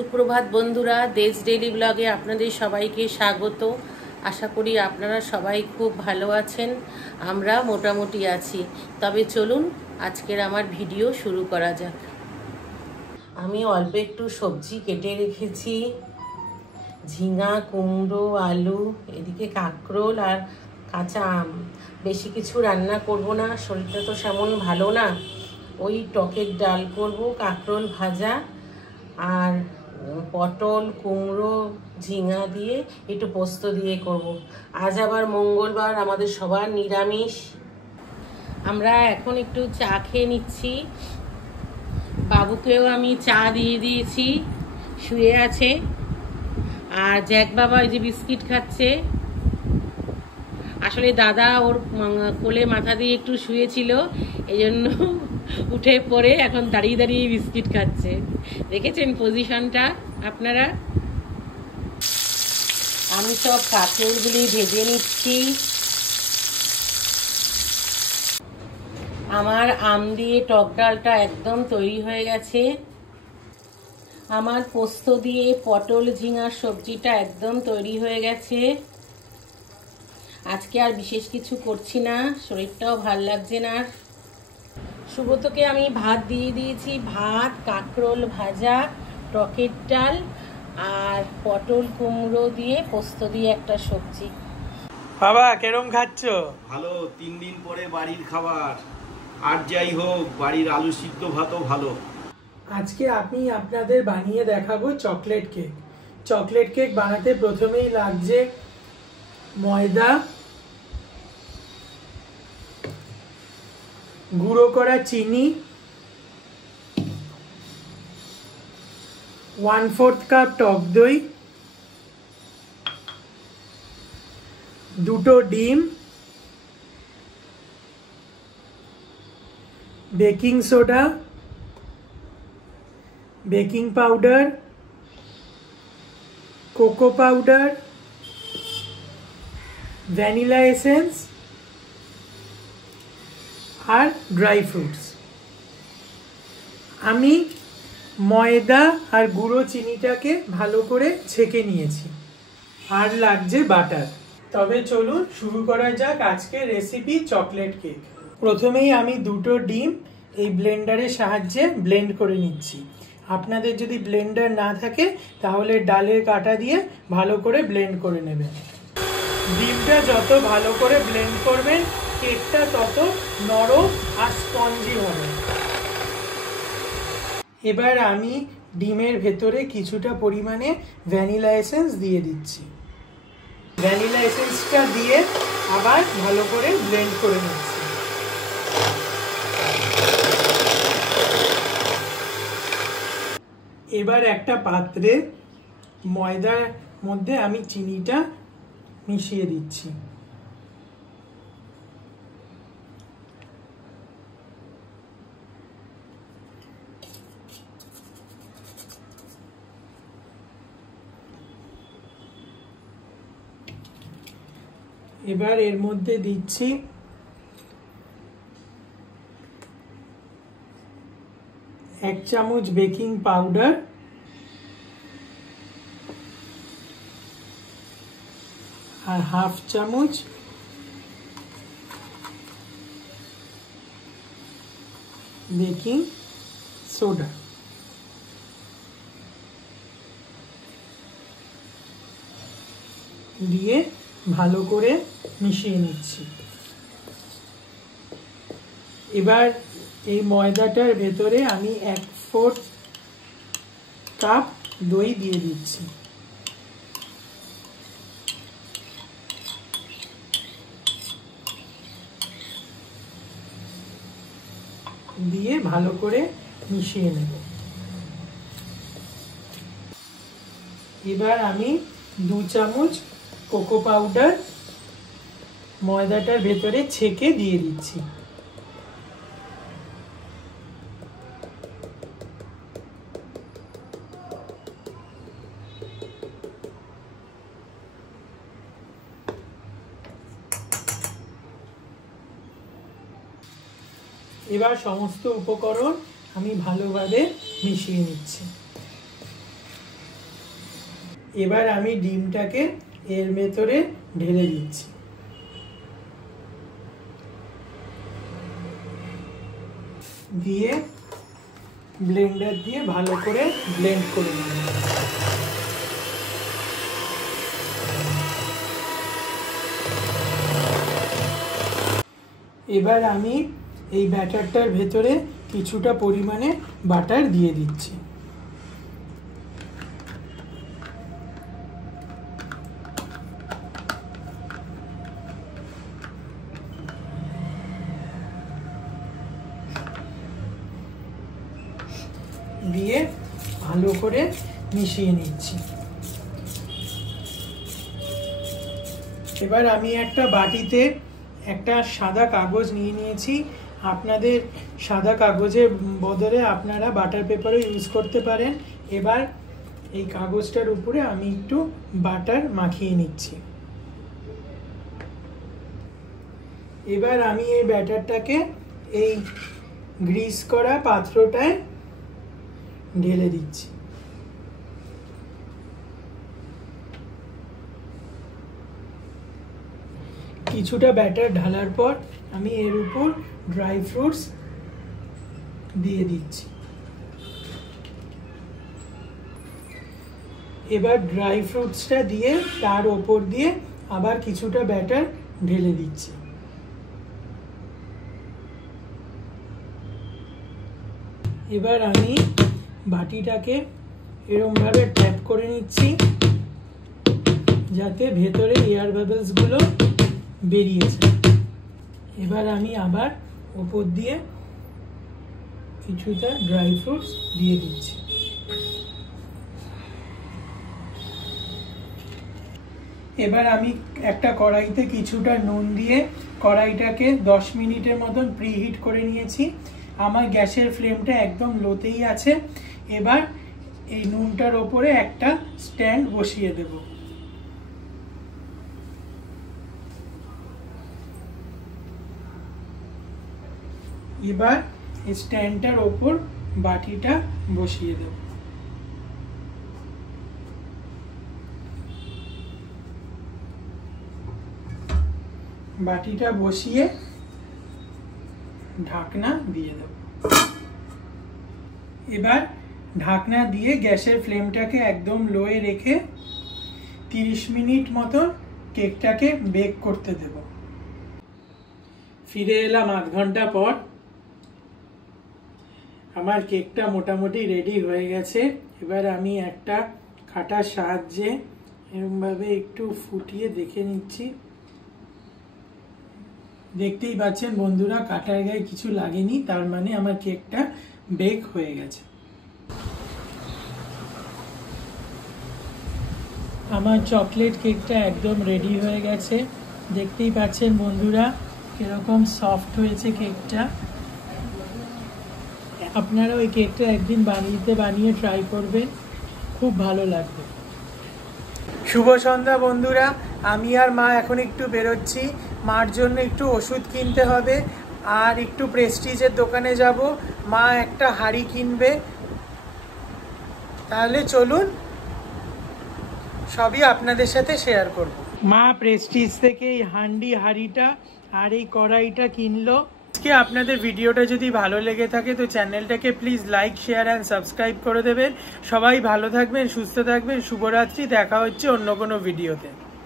সুপ্রভাত বন্ধুরা, দেশ ডেইলি ব্লগে আপনাদের সবাইকে স্বাগত। আশা করি আপনারা সবাই খুব ভালো আছেন। আমরা মোটামুটি আছি। তবে চলুন আজকের আমার ভিডিও শুরু করা যাক। আমি অল্প একটু সবজি কেটে রেখেছি, ঝিঙা, কুমড়ো, আলু, এদিকে কাঁকরোল আর কাঁচা আম। বেশি কিছু রান্না করব না, শরীরটা তো সেমন ভালো না। ওই টকের ডাল করব, কাঁকরোল ভাজা আর পটল, কুমড়ো, ঝিঙা দিয়ে একটু পোস্ত দিয়ে করব। আজ আবার মঙ্গলবার, আমাদের সবার নিরামিষ। আমরা এখন একটু চা খেয়ে নিচ্ছি। বাবুকেও আমি চা দিয়ে দিয়েছি, শুয়ে আছে। আর জ্যাক বাবা ওই যে বিস্কিট খাচ্ছে। আসলে দাদা ওর কোলে মাথা দিয়ে একটু শুয়েছিল, এই জন্য উঠে পড়ে এখন দাঁড়িয়ে দাঁড়িয়ে বিস্কিট খাচ্ছে। দেখেছেন পজিশনটা আপনারা? আমি সব কাঁকরোলগুলি ভেজে নিচ্ছি। আমার আম দিয়ে টক ডালটা একদম তৈরি হয়ে গেছে। আমার পোস্ত দিয়ে পটল ঝিঙার সবজিটা একদম তৈরি হয়ে গেছে। আজকে আর বিশেষ কিছু করছি না, শরীরটাও ভাল লাগছে না। সুব্রতকে আমি ভাত দিয়ে দিয়েছি, ভাত, কাঁকরোল ভাজা, টকের ডাল আর পটল কুমড়ো দিয়ে পোস্ত দিয়ে একটা সবজি। বাবা কেরম খাচ্ছ? ভালো, 3 দিন পরে বাড়ির খাবার। আর যাই হোক, বাড়ির আলু সিদ্ধ ভাতও ভালো। আজকে আমি আপনাদের বানিয়ে দেখাবো চকলেট কেক। চকলেট কেক বানাতে প্রথমেই লাগছে ময়দা, গুঁড়ো করা চিনি, 1/4 কাপ টক দই, 2টো ডিম, baking soda, baking powder, cocoa powder, vanilla essence আর ড্রাই ফ্রুটস। আমি ময়দা আর গুঁড়ো চিনিটাকে ভালো করে ছেঁকে নিয়েছি। আর লাগছে বাটার। তবে চলুন শুরু করা যাক আজকের রেসিপি চকলেট কেক। প্রথমেই আমি 2টো ডিম এই ব্লেন্ডারের সাহায্যে ব্লেন্ড করে নিচ্ছি। আপনাদের যদি ব্লেন্ডার না থাকে তাহলে ডালের কাঁটা দিয়ে ভালো করে ব্লেন্ড করে নেবেন। ডিমটা যত ভালো করে ব্লেন্ড করবেন, কেকটা তত নরম আর স্পঞ্জি হবে। এবার আমি ডিমের ভেতরে কিছুটা পরিমাণে ভ্যানিলা এসেন্স দিয়ে দিচ্ছি। ভ্যানিলা এসেন্সটা দিয়ে আবার ভালো করে ব্লেন্ড করে নিচ্ছি। এবার একটা পাত্রে ময়দার মধ্যে আমি চিনিটা মিশিয়ে দিচ্ছি। এবার এর মধ্যে দিচ্ছি 1 চামচ বেকিং পাউডার, আর 1/2 চামচ বেকিং সোডা। দিয়ে ভালো করে মিশিয়ে নিচ্ছি। এবার এই ময়দাটার ভেতরে আমি 1/4 কাপ দই দিয়ে দিচ্ছি। দিয়ে ভালো করে মিশিয়ে নেব। এবার আমি 2 চামচ কোকো পাউডার ময়দাটার ভেতরে ছেঁকে দিয়ে দিচ্ছি। এবার সমস্ত উপকরণ আমি ভালোভাবে মিশিয়ে নিচ্ছি। এবার আমি ডিমটাকে এর ভেতরে ঢেলে দিচ্ছি। দিয়ে ব্লেন্ডার দিয়ে ভালো করে ব্লেন্ড করে নেব। এবার আমি এই ব্যাটারটার ভেতরে কিছুটা পরিমাণে বাটার দিয়ে দিচ্ছি। দিয়ে ভালো করে মিশিয়ে নিচ্ছি। এবার আমি একটা বাটিতে একটা সাদা কাগজ নিয়ে নিয়েছি। আপনাদের সাদা কাগজের বদলে আপনারা বাটার পেপারও ইউজ করতে পারেন। এবার এই কাগজটার উপরে আমি একটু বাটার মাখিয়ে নিচ্ছি। এবার আমি এই ব্যাটারটাকে এই গ্রিস করা পাত্রটায় ঢেলে দিচ্ছি। কিছুটা ব্যাটার ঢালার পর আমি এর উপর ড্রাই ফ্রুটস দিয়ে দিচ্ছি। এবার ড্রাই ফ্রুটসটা দিয়ে তার ওপর দিয়ে আবার কিছুটা ব্যাটার ঢেলে দিচ্ছি। এবার আমি বাটিটাকে এরকমভাবে ট্যাপ করে নিচ্ছি যাতে ভেতরে এয়ার বাবলসগুলো বেরিয়েছে। এবার আমি আবার উপর দিয়ে কিছুটা ড্রাই ফ্রুটস দিয়ে দিচ্ছি। এবার আমি একটা কড়াইতে কিছুটা নুন দিয়ে কড়াইটাকে 10 মিনিটের মতন প্রিহিট করে নিয়েছি। আমার গ্যাসের ফ্লেমটা একদম লোতেই আছে। এবার এই নুনটার ওপরে একটা স্ট্যান্ড বসিয়ে দেব। এবার এই স্ট্যান্ডটার ওপর বাটিটা বসিয়ে দেব। বাটিটা বসিয়ে ঢাকনা দিয়ে দেব। এবার ঢাকনা দিয়ে গ্যাসের ফ্লেমটাকে একদম লোয়ে রেখে 30 মিনিট মতো কেকটাকে বেক করতে দেব। ফিরে এলাম আধ ঘন্টা পর। আমার কেকটা মোটামুটি রেডি হয়ে গেছে। এবার আমি একটা কাঁটার সাহায্যে এরকমভাবে একটু ফুটিয়ে দেখে নিচ্ছি। দেখতেই পাচ্ছেন বন্ধুরা, কাঁটার গায়ে কিছু লাগেনি, তার মানে আমার কেকটা বেক হয়ে গেছে। আমার চকলেট কেকটা একদম রেডি হয়ে গেছে। দেখতেই পাচ্ছেন বন্ধুরা কিরকম সফট হয়েছে কেকটা। আপনারা ওই কেকটা একদিন বানিয়ে ট্রাই করবেন, খুব ভালো লাগবে। শুভ সন্ধ্যা বন্ধুরা, আমি আর মা এখন একটু বেরোচ্ছি। মার জন্য একটু ওষুধ কিনতে হবে আর একটু প্রেস্টিজের দোকানে যাব। মা একটা হাঁড়ি কিনবে। তাহলে চলুন সবই আপনাদের সাথে শেয়ার করব। মা প্রেস্টিজ থেকে এই হাঁড়িটা আর এই কড়াইটা কিনলো। আজকে আপনাদের ভিডিওটা যদি ভালো লেগে থাকে তো চ্যানেলটাকে please like, share and subscribe করে দেবেন। সবাই ভালো থাকবেন, সুস্থ থাকবেন। শুভরাত্রি। দেখা হচ্ছে অন্য কোনো ভিডিওতে।